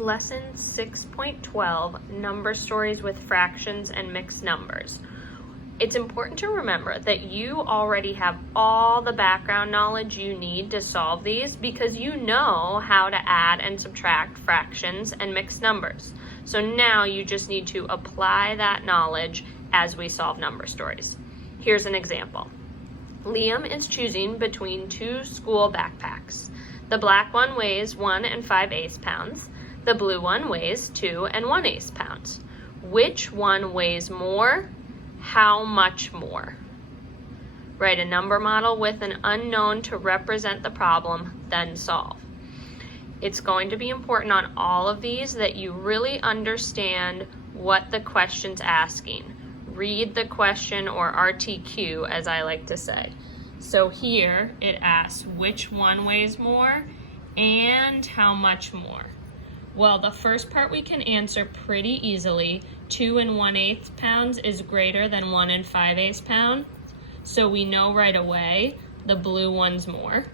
Lesson 6.12, Number Stories with Fractions and Mixed Numbers. It's important to remember that you already have all the background knowledge you need to solve these because you know how to add and subtract fractions and mixed numbers. So now you just need to apply that knowledge as we solve number stories. Here's an example. Liam is choosing between two school backpacks. The black one weighs 1 5/8 pounds. The blue one weighs 2 1/8 pounds. Which one weighs more? How much more? Write a number model with an unknown to represent the problem, then solve. It's going to be important on all of these that you really understand what the question's asking. Read the question, or RTQ as I like to say. So here it asks which one weighs more and how much more. Well, the first part we can answer pretty easily. 2 1/8 pounds is greater than 1 5/8 pounds. So we know right away the blue one's more.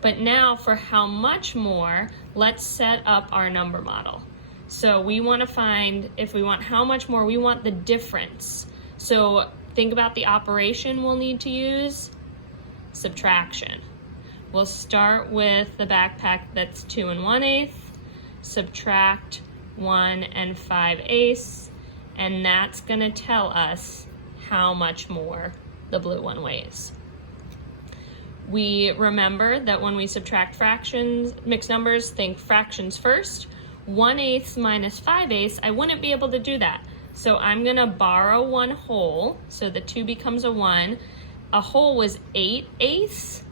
But now for how much more, let's set up our number model. So we want to find, if we want how much more, we want the difference. So think about the operation we'll need to use. Subtraction. We'll start with the backpack that's 2 1/8. Subtract 1 5/8, and that's going to tell us how much more the blue one weighs. We remember that when we subtract fractions, mixed numbers, think fractions first. 1/8 minus 5/8, I wouldn't be able to do that. So I'm going to borrow one whole, so the 2 becomes a 1. A whole was 8/8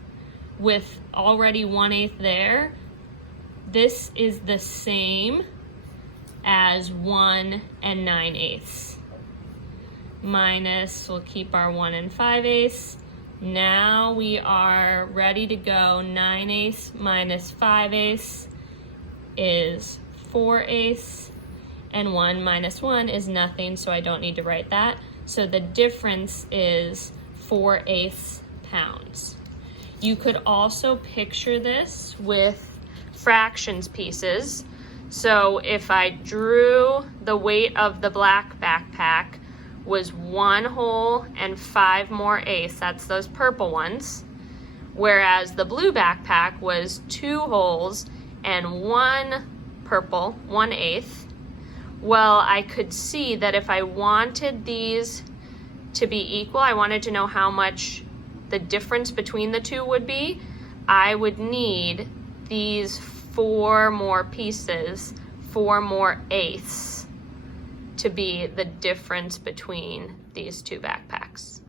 with already 1/8 there. This is the same as 1 9/8. Minus, we'll keep our 1 5/8. Now we are ready to go. 9/8 minus 5/8 is 4/8. And 1 minus 1 is nothing, so I don't need to write that. So the difference is 4/8 pounds. You could also picture this with fractions pieces. So if I drew the weight of the black backpack was 1 whole and 5 more eighths, that's those purple ones, whereas the blue backpack was 2 wholes and 1 purple, 1/8. Well, I could see that if I wanted these to be equal, I wanted to know how much the difference between the two would be, I would need these 4 more pieces, 4 more eighths, to be the difference between these two backpacks.